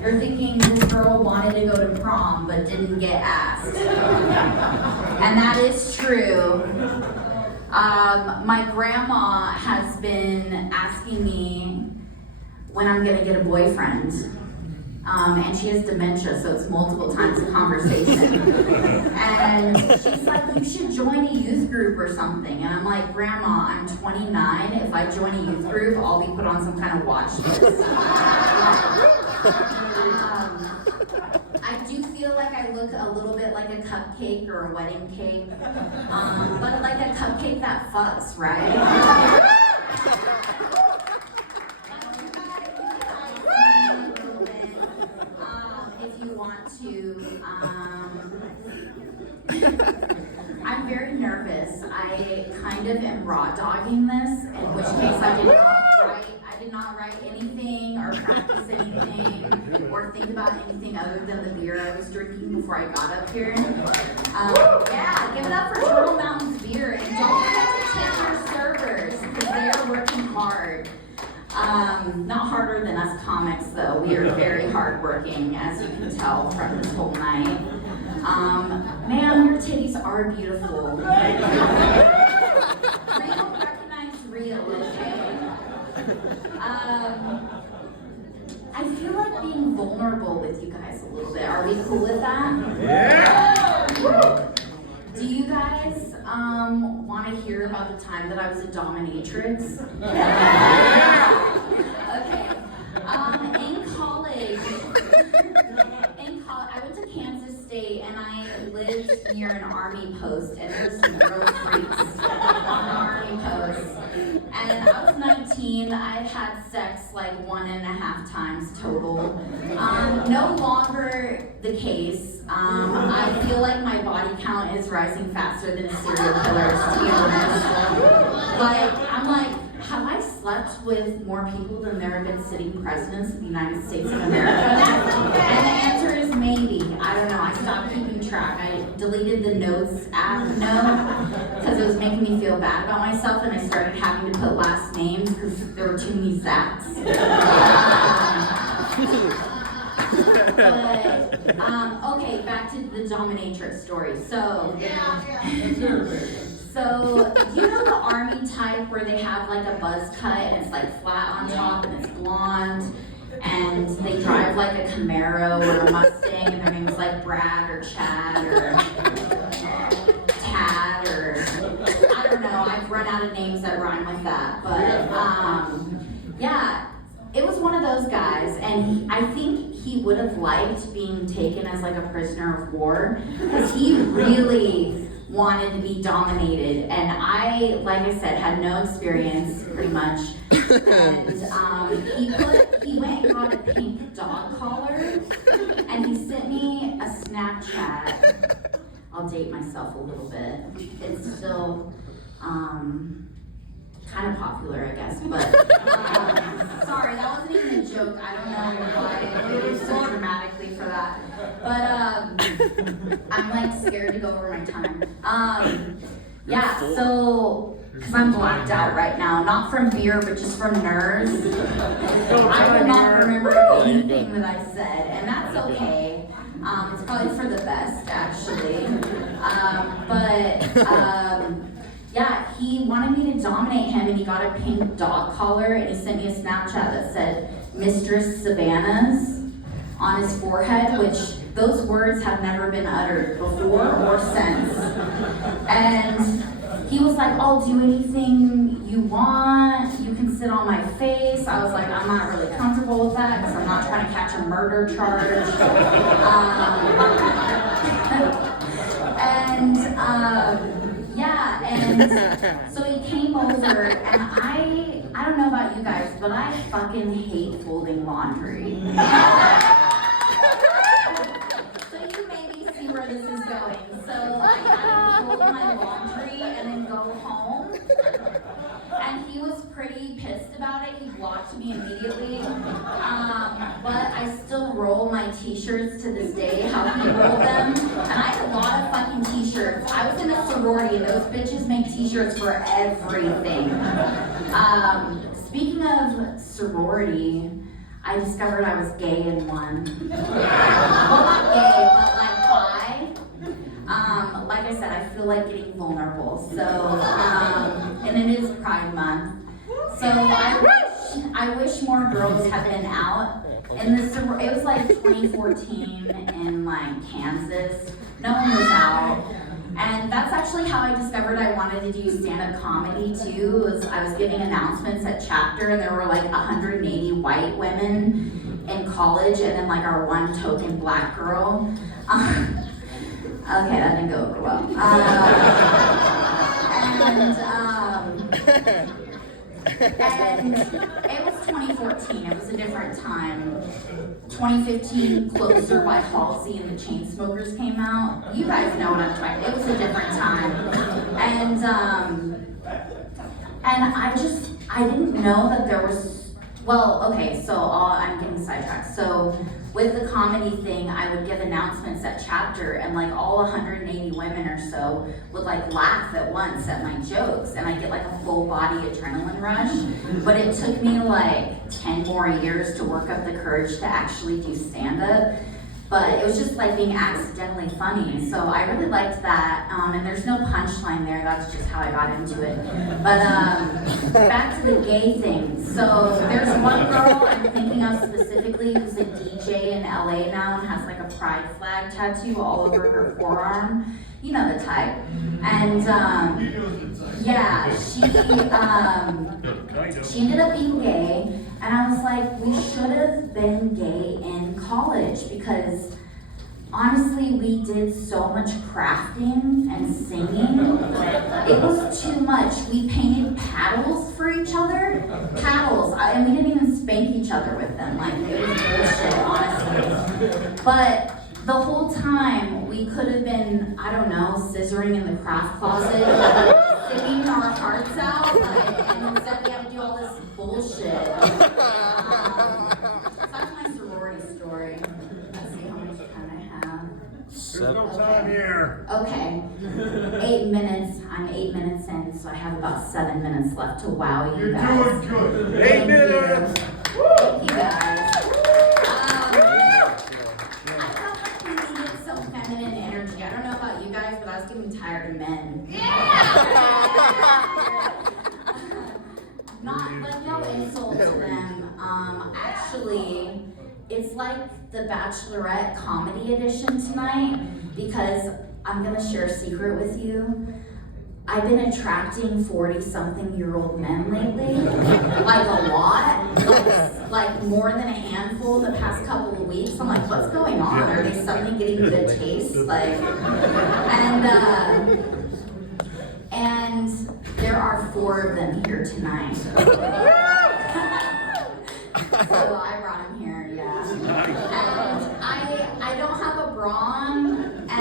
You're thinking this girl wanted to go to prom but didn't get asked. And that is true. My grandma has been asking me when I'm gonna get a boyfriend. And she has dementia, so it's multiple times a conversation. And she's like, you should join a youth group or something. And I'm like, Grandma, I'm 29. If I join a youth group, I'll be put on some kind of watch list. I do feel like I look a little bit like a cupcake or a wedding cake, but like a cupcake that fucks, right? If you want to, I'm very nervous. I kind of am raw dogging this, in which case I did not write anything or practice anything or think about anything other than the beer I was drinking before I got up here. Yeah, give it up for Turtle Mountain's beer, and don't forget to tip your servers because they are working hard. Not harder than us comics, though. We are very hardworking, as you can tell from this whole night. Ma'am, your titties are beautiful. Real recognize real, okay? I feel like being vulnerable with you guys a little bit. Are we cool with that? Yeah! Do you guys want to hear about the time that I was a dominatrix? Okay. In college, I went to Kansas State and I lived near an army post, and there's some real freaks on the army post. And I was 19. I'd had sex like 1.5 times total. No longer the case. I feel like my body count is rising faster than a serial killer's, to be honest. I'm like, have I slept with more people than there have been sitting presidents of the United States of America? And the answer is maybe. I don't know. I stopped keeping track. I deleted the notes app because it was making me feel bad about myself, and I started having to put last names because there were too many Zachs. Okay, back to the dominatrix story. So you know the army type where they have like a buzz cut and it's like flat on top and it's blonde, and they drive like a Camaro or a Mustang, and their name's like Brad or Chad or Tad or I don't know. I've run out of names that rhyme with that, but yeah. It was one of those guys, and I think he would have liked being taken as like a prisoner of war, because he really wanted to be dominated, and I, like I said, had no experience pretty much. And he went and got a pink dog collar, and he sent me a Snapchat. I'll date myself a little bit. It's still kind of popular, I guess, but sorry, that wasn't even a joke. I don't know why I did so dramatically for that, but I'm like scared to go over my time. Yeah, so because I'm blacked out right now, not from beer, but just from nerves. I will not remember anything that I said, and that's okay. It's probably for the best, actually. Yeah, he wanted me to dominate him, and he got a pink dog collar, and he sent me a Snapchat that said Mistress Savannah's on his forehead, which those words have never been uttered before or since. And he was like, I'll do anything you want, you can sit on my face. I was like, I'm not really comfortable with that because I'm not trying to catch a murder charge. Yeah, and so he came over, and I don't know about you guys, but I fucking hate folding laundry. So you maybe see where this is going. So I had to fold my laundry and then go home, and he was pretty pissed about it. He blocked me immediately. But I still roll my t-shirts to this day, how he rolled them. And I had a lot of fucking t-shirts. I was in a sorority and those bitches make t-shirts for everything. Speaking of sorority, I discovered I was gay in one. Well, not gay, but like bi. Like I said, I feel like getting vulnerable. So, and it is Pride Month. So I wish more girls had been out. And it was like 2014 in like Kansas. No one was out. And that's actually how I discovered I wanted to do stand-up comedy too. I was giving announcements at chapter and there were like 180 white women in college and then like our one token black girl. Okay, that didn't go over well. And it was 2014, it was a different time. 2015, Closer by Halsey and the Chainsmokers came out. You guys know what I'm talking about. It was a different time. And I didn't know that there was, well, okay, so I'm getting sidetracked. So with the comedy thing, I would give announcements at chapter and like all 180 women or so would like laugh at once at my jokes and I get like a full body adrenaline rush. But it took me like 10 more years to work up the courage to actually do stand-up. But it was just like being accidentally funny. So I really liked that. And there's no punchline there, that's just how I got into it. But back to the gay thing. So there's one girl I'm thinking of specifically who's a DJ in LA now and has like a pride flag tattoo all over her forearm. You know the type. And yeah, she ended up being gay. And I was like, we should have been gay in college because honestly, we did so much crafting and singing. It was too much. We painted paddles for each other. Paddles. And we didn't even spank each other with them. Like, it was bullshit, honestly. But the whole time, we could have been, I don't know, scissoring in the craft closet, singing our hearts out, like, and instead we have to do all this bullshit. So that's my sorority story. Let's see how much time I have. There's no time here. Okay, 8 minutes. I'm 8 minutes in, so I have about 7 minutes left to wow you guys. You're doing good. Thank 8 minutes. Thank you guys. I felt like we needed some feminine energy. I don't know about you guys, but I was getting tired of men. But no insult to them. Actually, it's like the Bachelorette comedy edition tonight because I'm gonna share a secret with you. I've been attracting 40-something-year-old men lately, like a lot, like more than a handful the past couple of weeks. I'm like, what's going on? Are they suddenly getting good taste? Like, and there are 4 of them here tonight. So I brought him here, yeah. And I don't have a bra on, and I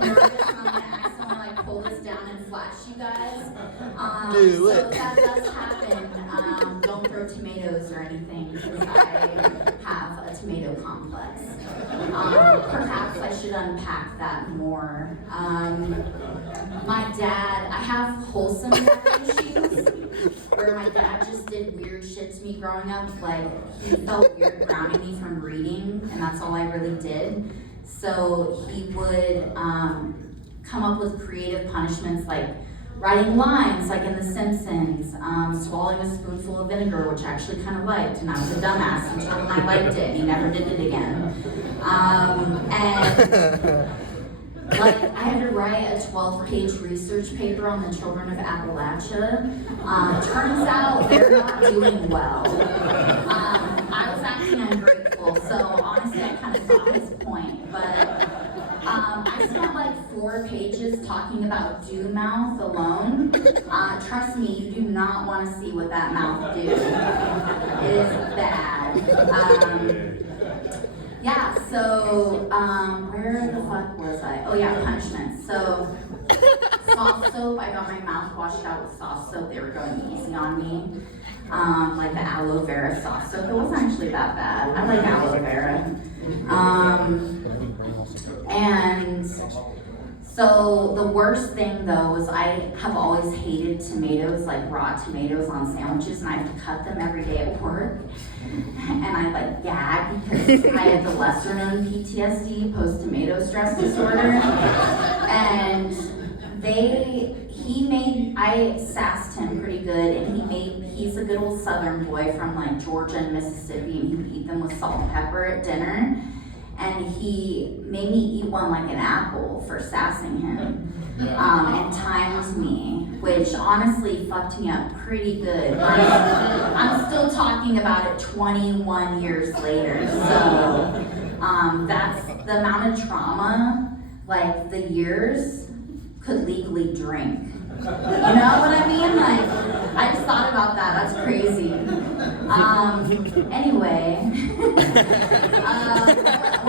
get nervous and I'm gonna accidentally like pull this down and flash you guys. So if that does happen, don't throw tomatoes or anything because I have a tomato complex. Perhaps I should unpack that more. My dad, I have wholesome dad issues where my dad just did weird shit to me growing up. Like, he felt weird grounding me from reading, and that's all I really did. So he would come up with creative punishments like writing lines like in The Simpsons, swallowing a spoonful of vinegar, which I actually kind of liked, and I was a dumbass and told him I liked it, and he never did it again. And like, I had to write a 12-page research paper on the children of Appalachia. Turns out they're not doing well. I was acting ungrateful, so honestly I kind of saw his point, but I spent like 4 pages talking do mouth alone. Trust me, you do not want to see what that mouth do. It is bad. Yeah, so where the fuck was I? Oh yeah, punishments. So soft soap. I got my mouth washed out with soft soap. They were going easy on me. Like the aloe vera soft soap. It wasn't actually that bad. I like aloe vera. And so the worst thing though is I have always hated tomatoes, like raw tomatoes on sandwiches, and I have to cut them every day at work. And I like gag because I had the lesser known PTSD, post tomato stress disorder. And I sassed him pretty good, and he's a good old southern boy from like Georgia and Mississippi, and he would eat them with salt and pepper at dinner. And he made me eat one like an apple for sassing him, and timed me, which honestly fucked me up pretty good. I'm still talking about it 21 years later, so that's the amount of trauma, like the years could legally drink. You know what I mean? Like, I just thought about that. That's crazy. Anyway, what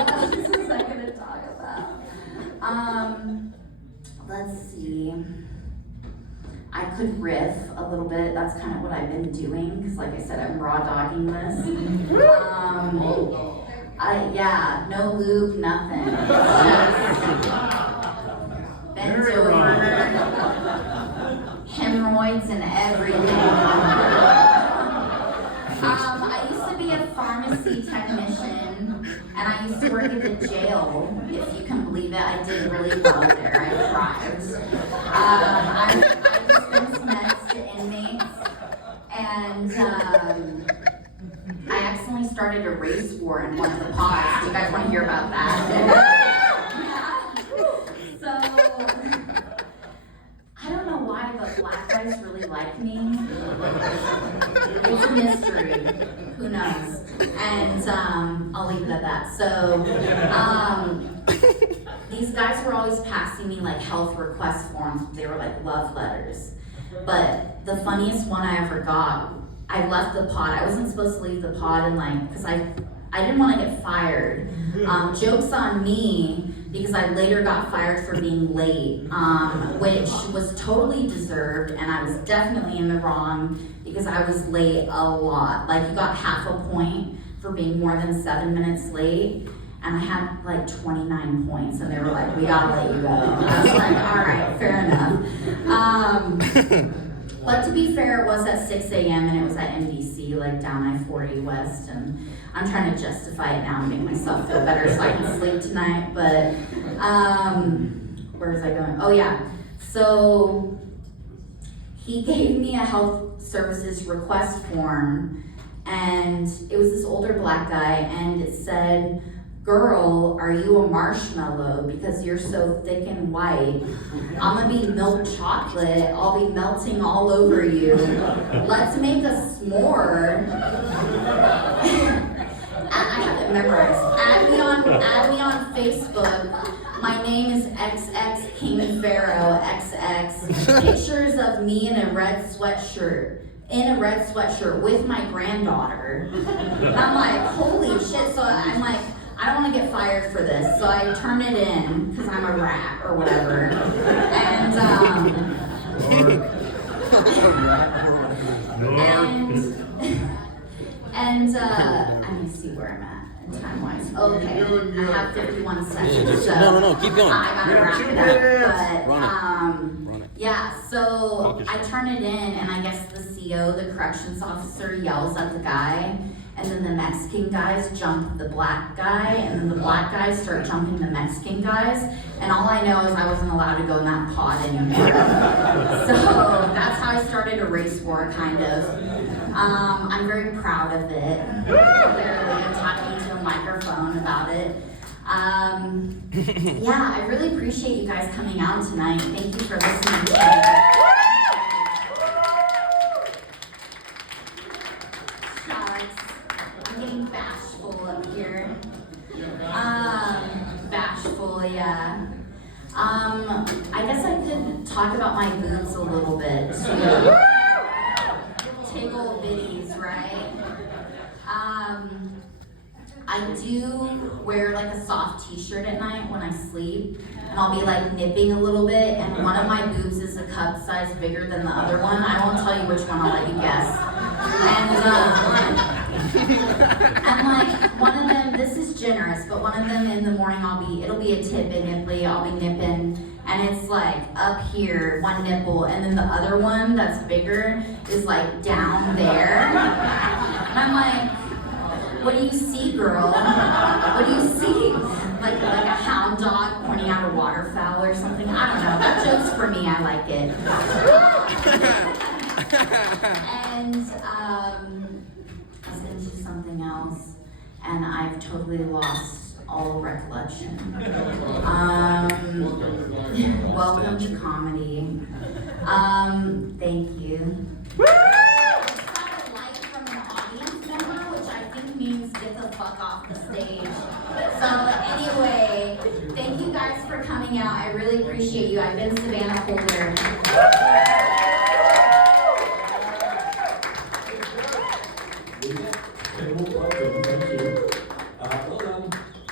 else was I going to talk about? Let's see. I could riff a little bit. That's kind of what I've been doing, because like I said, I'm raw dogging this. Yeah, no lube, nothing. Just bent over. Hemorrhoids and everything. I used to be a pharmacy technician, and I used to work at the jail. If you can believe it, I did really well there. I thrived. I dispensed meds to inmates, and I accidentally started a race war in one of the pods. Do you guys want to hear about that? Yeah. So. I don't know why, but black guys really like me. It's a mystery. Who knows? And I'll leave it at that. So these guys were always passing me like health request forms. They were like love letters. But the funniest one I ever got, I left the pod. I wasn't supposed to leave the pod, and like, because I didn't want to get fired. Joke's on me, because I later got fired for being late, which was totally deserved, and I was definitely in the wrong because I was late a lot. Like, you got half a point for being more than 7 minutes late, and I had like 29 points, and they were like, we gotta let you go. And I was like, all right, fair enough. But to be fair, it was at 6 a.m. and it was at NBC, like down I-40 West, and I'm trying to justify it now to make myself feel better so I can sleep tonight, but where was I going? Oh yeah, so he gave me a health services request form, and it was this older black guy, and it said, girl, are you a marshmallow? Because you're so thick and white. I'm gonna be milk chocolate. I'll be melting all over you. Let's make a s'more. I have it memorized. Add me on Facebook. My name is XX King Pharaoh XX. Pictures of me in a red sweatshirt. With my granddaughter. I'm like, holy shit. So I'm like, I don't want to get fired for this, so I turn it in because I'm a rat or whatever. And let me see where I'm at time-wise. Okay, I have 51 seconds. So No, keep going. I gotta wrap it up. But Run it. yeah, so I turn it in, and I guess the CO, the corrections officer, yells at the guy. And then the Mexican guys jump the black guy, and then the black guys start jumping the Mexican guys. And all I know is I wasn't allowed to go in that pod anymore. So that's how I started a race war, kind of. I'm very proud of it. Literally, I'm talking to a microphone about it. Yeah, I really appreciate you guys coming out tonight. Thank you for listening to me. Bashful up here. Bashful, yeah. I guess I could talk about my boobs a little bit too. Tickle bitties, right? I do wear like a soft t-shirt at night when I sleep, and I'll be like nipping a little bit, and one of my boobs is a cup size bigger than the other one. I won't tell you which one, I'll let you guess. And like one of them, this is generous, but one of them in the morning it'll be a tip and nipply, I'll be nipping, and it's like up here, one nipple, and then the other one that's bigger is like down there. And I'm like, what do you see, girl? What do you see? Like a hound dog pointing out a waterfowl or something? I don't know. That joke's for me. I like it. And I was going to do something else, and I've totally lost all recollection. Welcome to comedy. Thank you. Means get the fuck off the stage. So anyway, thank you guys for coming out. I really appreciate you. I've been Savannah Holder.